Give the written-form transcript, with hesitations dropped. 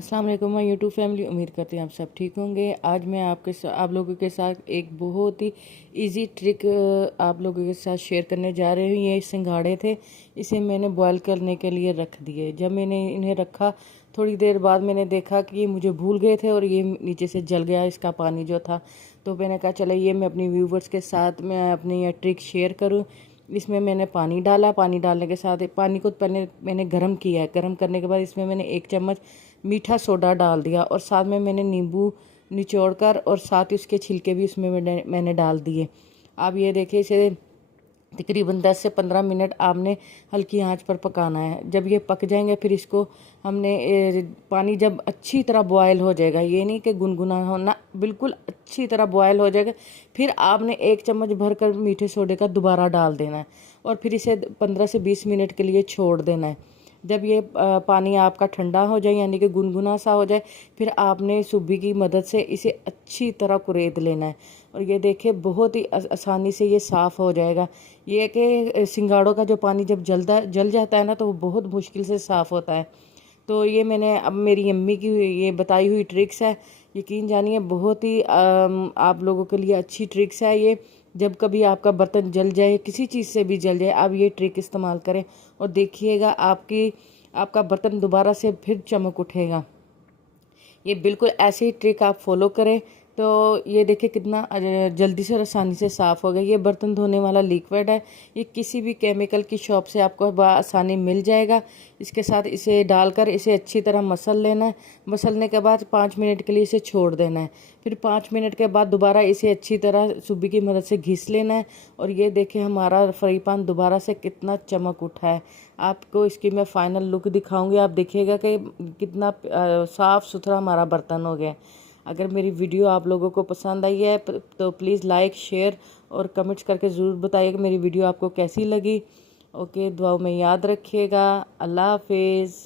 अस्सलाम वालेकुम my YouTube family. उम्मीद करते हैं आप सब ठीक होंगे। आज मैं आप लोगों के साथ एक बहुत ही इजी ट्रिक आप लोगों के साथ शेयर करने जा रही हूँ। ये सिंघाड़े थे, इसे मैंने बॉयल करने के लिए रख दिए। जब मैंने इन्हें रखा थोड़ी देर बाद मैंने देखा कि ये मुझे भूल गए थे और ये नीचे से जल गया इसका पानी जो था। तो मैंने कहा चलो ये मैं अपनी व्यूवर्स के साथ मैं अपनी ये ट्रिक शेयर करूँ। इसमें मैंने पानी डाला, पानी डालने के साथ पानी को पहले मैंने गर्म किया है। गर्म करने के बाद इसमें मैंने 1 चम्मच मीठा सोडा डाल दिया और साथ में मैंने नींबू निचोड़ कर और साथ ही उसके छिलके भी उसमें मैंने डाल दिए। आप ये देखिए, इसे तकरीबन 10 से 15 मिनट आपने हल्की आंच पर पकाना है। जब ये पक जाएंगे फिर इसको हमने पानी जब अच्छी तरह बॉयल हो जाएगा, ये नहीं कि गुनगुना होना, बिल्कुल अच्छी तरह बॉयल हो जाएगा, फिर आपने 1 चम्मच भरकर मीठे सोडे का दोबारा डाल देना है और फिर इसे 15 से 20 मिनट के लिए छोड़ देना है। जब ये पानी आपका ठंडा हो जाए यानी कि गुनगुना सा हो जाए, फिर आपने सुब्बी की मदद से इसे अच्छी तरह कुरेद लेना है। और ये देखिए बहुत ही आसानी से ये साफ़ हो जाएगा। ये कि सिंगाड़ों का जो पानी जब जल जाता है ना, तो वो बहुत मुश्किल से साफ़ होता है। तो ये मैंने अब मेरी अम्मी की ये बताई हुई ट्रिक्स है। यकीन जानिए बहुत ही आप लोगों के लिए अच्छी ट्रिक्स है ये। जब कभी आपका बर्तन जल जाए, किसी चीज़ से भी जल जाए, आप ये ट्रिक इस्तेमाल करें और देखिएगा आपका बर्तन दोबारा से फिर चमक उठेगा। ये बिल्कुल ऐसे ही ट्रिक आप फॉलो करें तो ये देखिए कितना जल्दी से और आसानी से साफ़ हो गया। ये बर्तन धोने वाला लिक्विड है, ये किसी भी केमिकल की शॉप से आपको आसानी मिल जाएगा। इसके साथ इसे डालकर इसे अच्छी तरह मसल लेना है। मसलने के बाद 5 मिनट के लिए इसे छोड़ देना है। फिर 5 मिनट के बाद दोबारा इसे अच्छी तरह सुब्बी की मदद से घिस लेना है और ये देखिए हमारा फ्राई पैन दोबारा से कितना चमक उठा है। आपको इसकी मैं फाइनल लुक दिखाऊंगी, आप देखिएगा कि कितना साफ़ सुथरा हमारा बर्तन हो गया। अगर मेरी वीडियो आप लोगों को पसंद आई है तो प्लीज़ लाइक, शेयर और कमेंट्स करके ज़रूर बताइएगा मेरी वीडियो आपको कैसी लगी। ओके, दुआओं में याद रखिएगा। अल्लाह हाफिज़।